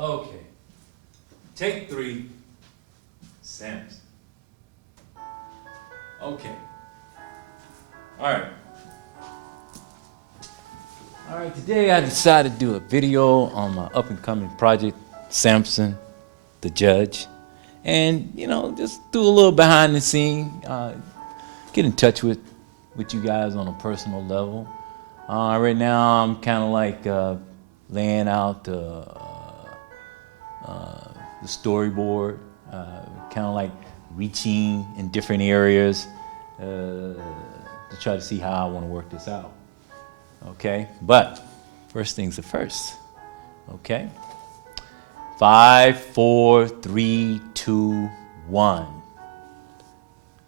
Okay. Take 3, Samson. Okay. Alright, today I decided to do a video on my up-and-coming project, Samson The Judge. And, just do a little behind the scene, get in touch with you guys on a personal level. Right now I'm kind of like laying out the storyboard, kind of like reaching in different areas to try to see how I want to work this out. Okay, but first things are first. Okay, 5, 4, 3, 2, 1.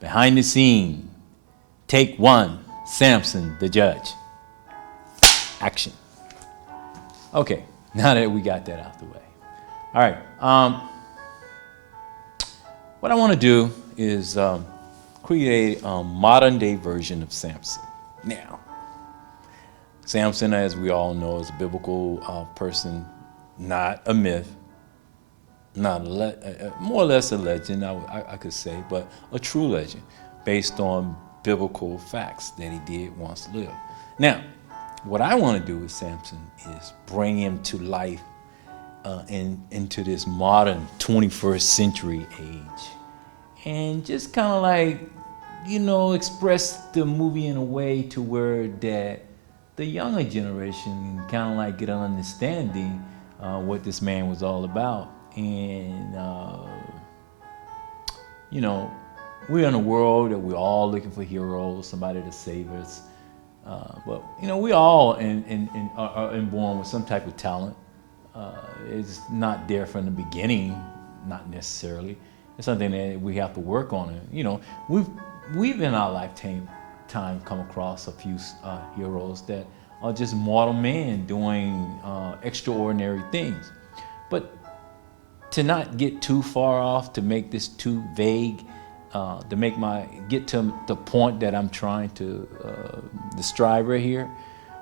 Behind the scene, take 1, Samson the Judge. Action. Okay, now that we got that out the way. All right, what I want to do is create a modern day version of Samson. Now, Samson, as we all know, is a biblical person, not a myth, not more or less a legend, I could say, but a true legend based on biblical facts that he did once live. Now, what I want to do with Samson is bring him to life into this modern 21st century age, and just kind of like, express the movie in a way to where that the younger generation kind of like get an understanding what this man was all about. And we're in a world that we're all looking for heroes, somebody to save us. But we all are born with some type of talent. It's not there from the beginning, not necessarily. It's something that we have to work on. We've in our lifetime come across a few heroes that are just mortal men doing extraordinary things. But to not get too far off, to make this too vague, to get to the point that I'm trying to describe right here,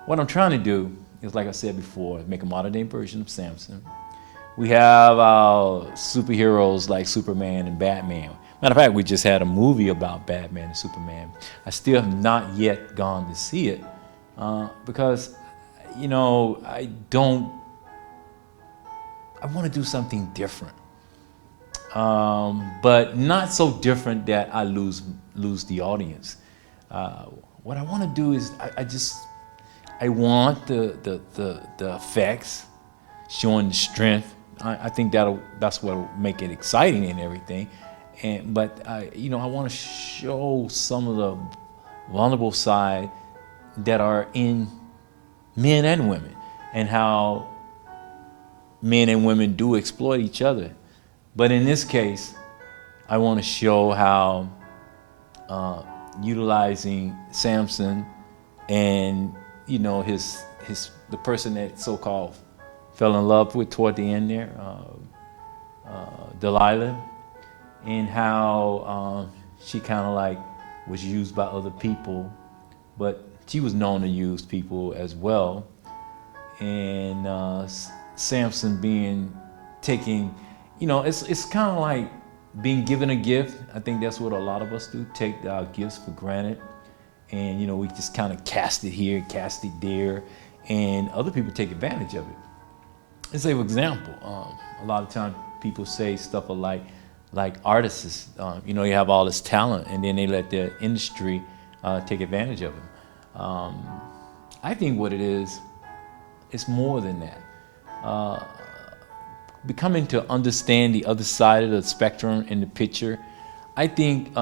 what I'm trying to do is, like I said before, make a modern day version of Samson. We have our superheroes like Superman and Batman. Matter of fact, we just had a movie about Batman and Superman. I still have not yet gone to see it because, I want to do something different, but not so different that I lose the audience. What I want to do is I want the effects showing the strength. I think that's what will make it exciting and everything. But I want to show some of the vulnerable side that are in men and women, and how men and women do exploit each other. But in this case, I want to show how utilizing Samson and the person that so-called fell in love with toward the end there, Delilah, and how she kind of like was used by other people, but she was known to use people as well. And Samson it's kind of like being given a gift. I think that's what a lot of us do, take our gifts for granted. And we just kind of cast it here, cast it there, and other people take advantage of it. Let's say, for example, a lot of times people say stuff like artists, you have all this talent, and then they let the industry take advantage of them. I think what it is, it's more than that. Becoming to understand the other side of the spectrum in the picture. I think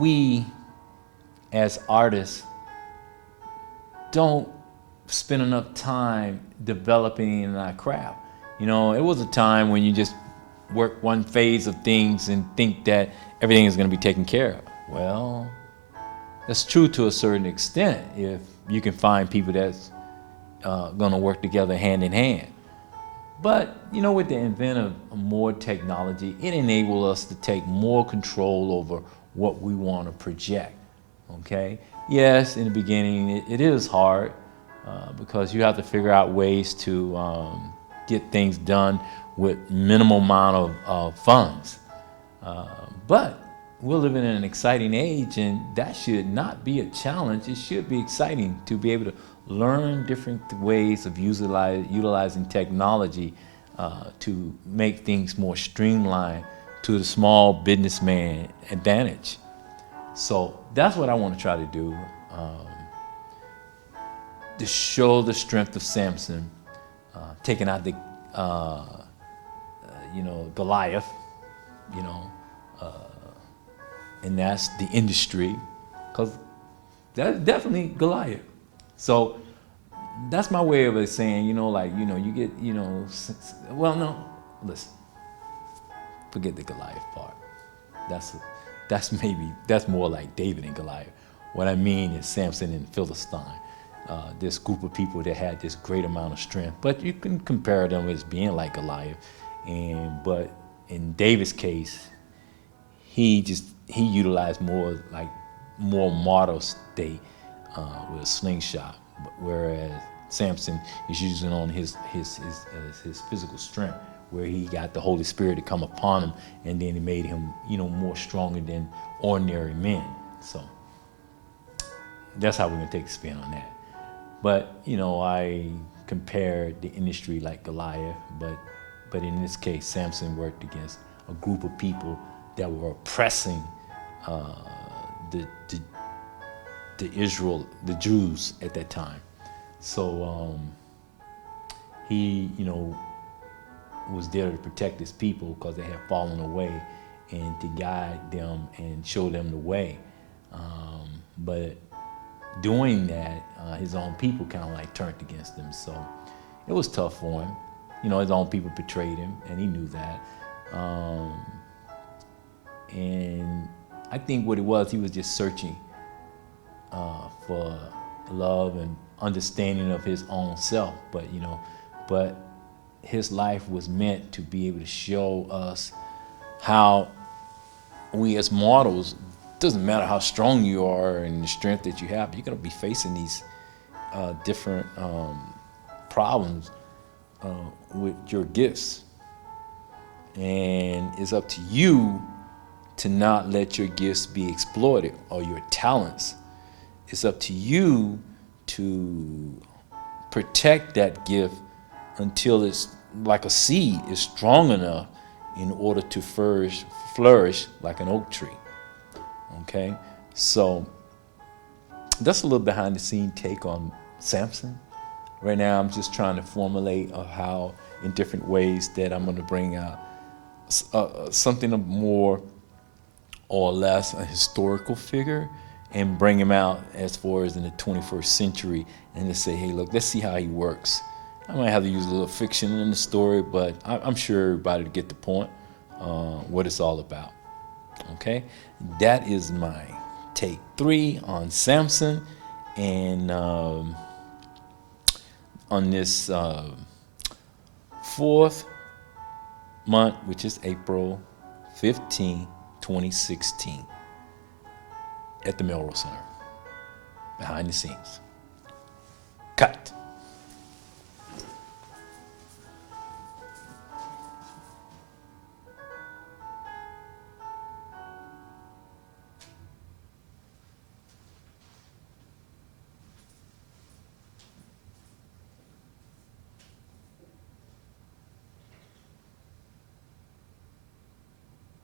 we, as artists, don't spend enough time developing in our craft. It was a time when you just work one phase of things and think that everything is going to be taken care of. Well, that's true to a certain extent if you can find people that's going to work together hand in hand. But, with the advent of more technology, it enables us to take more control over what we want to project, okay? Yes, in the beginning, it is hard because you have to figure out ways to get things done with minimal amount of funds. But we're living in an exciting age, and that should not be a challenge. It should be exciting to be able to learn different ways of utilizing technology to make things more streamlined to the small businessman advantage. So that's what I want to try to do, to show the strength of Samson, taking out the, Goliath, and that's the industry, because that's definitely Goliath. So that's my way of saying, you get, well, no, listen, forget the Goliath part. That's more like David and Goliath. What I mean is Samson and Philistine. This group of people that had this great amount of strength, but you can compare them as being like Goliath. But in David's case, he utilized more model state with a slingshot, whereas Samson is using on his physical strength, where he got the Holy Spirit to come upon him, and then it made him more stronger than ordinary men. So that's how we're gonna take a spin on that. But I compared the industry like Goliath, but in this case, Samson worked against a group of people that were oppressing the Jews at that time. So he, was there to protect his people because they had fallen away, and to guide them and show them the way. But doing that, his own people kind of like turned against him. So it was tough for him. His own people betrayed him, and he knew that. And I think what it was, he was just searching for love and understanding of his own self. But his life was meant to be able to show us how we as mortals, doesn't matter how strong you are and the strength that you have, you're going to be facing these different problems with your gifts. And it's up to you to not let your gifts be exploited, or your talents. It's up to you to protect that gift until it's like a seed, is strong enough in order to flourish like an oak tree. Okay, so that's a little behind the scene take on Samson. Right now I'm just trying to formulate how, in different ways, that I'm going to bring out something of more or less a historical figure, and bring him out as far as in the 21st century, and to say, hey, look, let's see how he works. I might have to use a little fiction in the story, but I'm sure everybody will get the point, what it's all about. Okay, that is my take 3 on Samson, and on this 4th month, which is April 15, 2016, at the Melrose Center, behind the scenes. Cut.